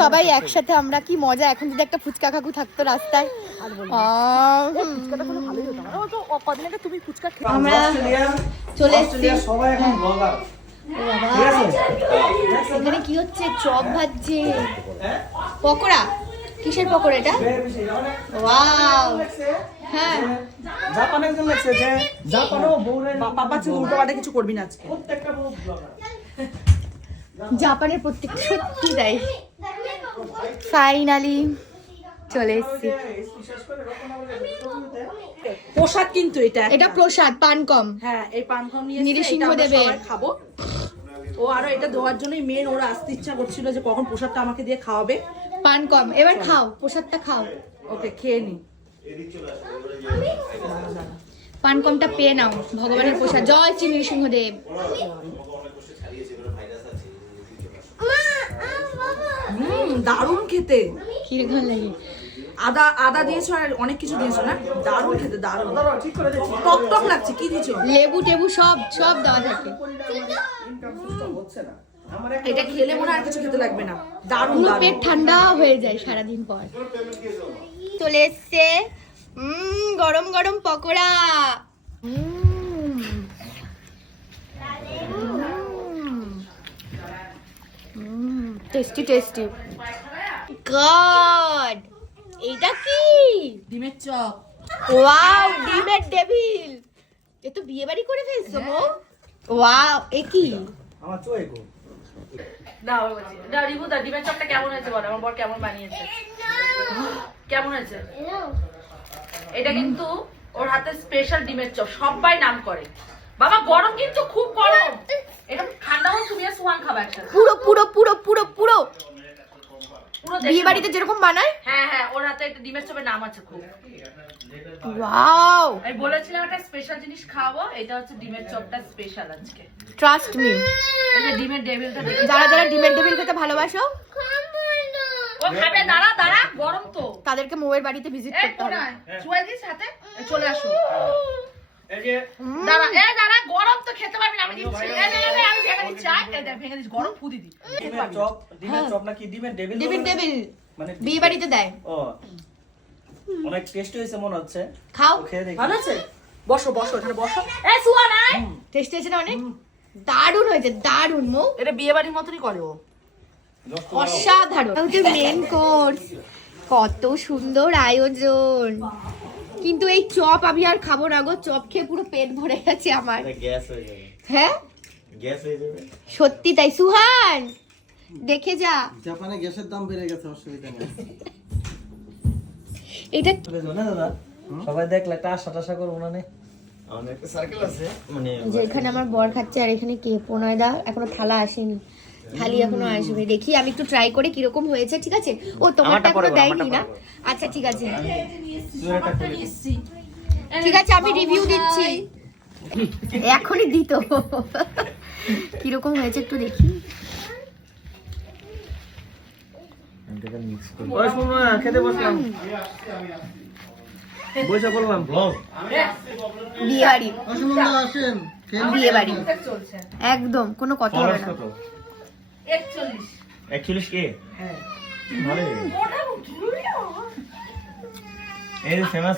সবাই একসাথে আমরা কি মজা। এখন যদি একটা ফুচকা কাকু থাকতো রাস্তায়, আমরা চলে এসেছি। এখানে কি হচ্ছে? চপ ভাজছে, পকোড়া। কিসের পকোড়া এটা? ওয়াও, হ্যাঁ জাপানে একজন লাগছে যে জাপানেও বউরের বাবা তুই উল্টোপাল্টা কিছু করবি না আজকে। প্রত্যেকটা বউ ব্লগার। জাপানের প্রত্যেকটা সত্যি তাই। ফাইনালি চলে এসেছি। প্রসাদ কিন্তু এটা প্রসাদ, পান কম। হ্যাঁ, এই পান কম নিয়ে নৃসিংহ দেবের খাবো। ও আরো এটা দেওয়ার জন্যই মেন, ওরা আসতে ইচ্ছা করছিল যে কখন প্রসাদটা আমাকে দিয়ে খাওয়াবে। পান কম এবার খাও, প্রসাদটা খাও। ওকে, খেয়ে নি। পান কমটা পেয়ে নাও, ভগবানের প্রসাদ। জয় শ্রী নৃসিংহদেব। দারুণ খেতে। কিরকম লাগে? আদা দিয়েছো আর অনেক কিছু দিয়েছো না? দারুণ খেতে, দারুণ। টক টক লাগছে। কি দিয়েছো? লেবু টেবু সব দেওয়া থাকে। এটা খেলে মনে আর কিছু খেতে লাগবে না। দারুণ, পেট ঠান্ডা হয়ে যায় সারাদিন পর। চলে এসছে গরম গরম পকোড়া। Tasty tasty. গড, এইটা কি? ডিমের চপ। ওয়াও, ডিমের ডেভিল। এ তো বিয়ে বাড়ি করে ফেলছো গো। ওয়াও, এ কি? আমার চোয়ে গো। দাও বলছি। দাও রিভু, দাও ডিমের চপটা কেমন হয়েছে বল। আমার বর কেমন বানিয়েছে? কেমন হয়েছে? এটা কিন্তু ওর হাতে স্পেশাল ডিমের চপ, সবাই নাম করে। বাবা গরম কিন্তু, খুব গরম। এটা ঠান্ডা হলে তুমি আর সুহান খাবে একসাথে। পুরো পুরো পুরো পুরো পুরো পুরো বিয়ে বাড়িতে যেরকম বানায়। হ্যাঁ হ্যাঁ, ওর হাতে একটা ডিমের চপের নাম আছে খুব। ওয়াও, আমি বলেছিলাম একটা স্পেশাল জিনিস খাওয়াবো, এটা হচ্ছে ডিমের চপটা স্পেশাল আজকে। Trust me. এই যে ডিমের ডেভিলটা দেখো। যারা যারা ডিমের ডেভিল খেতে ভালোবাসো, ও খাবে। দাঁড়া দাঁড়া, গরম তো। তাদেরকে মৌয়ের বাড়িতে ভিজিট এই করতে হবে। কোনায় চুয়াইদিস হাতে চলে আসো। এই যে দাঁড়া, দাঁড়া, গরম তো খেতে পারবি না। আমি দিচ্ছি। আমি ভেঙে দিচ্ছি। এটা ভেঙে দিচ্ছি। গরম ফুদি দি। ডিমের চপ নাকি ডিমের ডেভিল? ডিমের ডেভিল মানে বিয়ে বাড়িতে দেয়। ও, অনেক টেস্টি হয়েছে মনে হচ্ছে। খাও। খেয়ে দেখি। ভালো আছে? বসো বসো, এখানে বসো। এই সুহান আয়। টেস্টি হয়েছে না? অনেক দারুণ হয়েছে, দারুণ। মৌ এটা বিয়ে বাড়ির মতনই করে ও। অসাধারণ। মেন কোর্স, কত সুন্দর আয়োজন। কিন্তু এই চপ আমি আর খাবো না গো। চপ খেয়ে পুরো পেট ভরে গেছে আমার। গ্যাস হয়ে যাবে। হ্যাঁ, গ্যাস হয়ে যাবে। সত্যি তাই। সুহান দেখে যা। জাপানে গ্যাসের দাম বেড়ে গেছে, অসুবিধা নেই। এটা না দাদা, সবাই দেখলে একটা আশা করবো না। আমাদের একটা সার্কেল আছে, মানে যে এখানে আমার বর খাচ্ছে আর এখানে কে প্রণয়দা এখনো থালা আসেনি, থালি এখনো আসবে। দেখি আমি একটু ট্রাই করে কিরকম হয়েছে। ঠিক আছে? ও তোমারটা এখনো দেয়নি না? আচ্ছা ঠিক আছে, ঠিক আছে, আমি রিভিউ দিচ্ছি। এখনই দিত। কিরকম হয়েছে একটু দেখি। খেতে বসলাম, বসে বললাম বিয়ে বাড়ি, আসেন। বিয়ে বাড়ি চলছে একদম কোনো কথা হবে না। 41 কে? হ্যাঁ, এই ফেমাস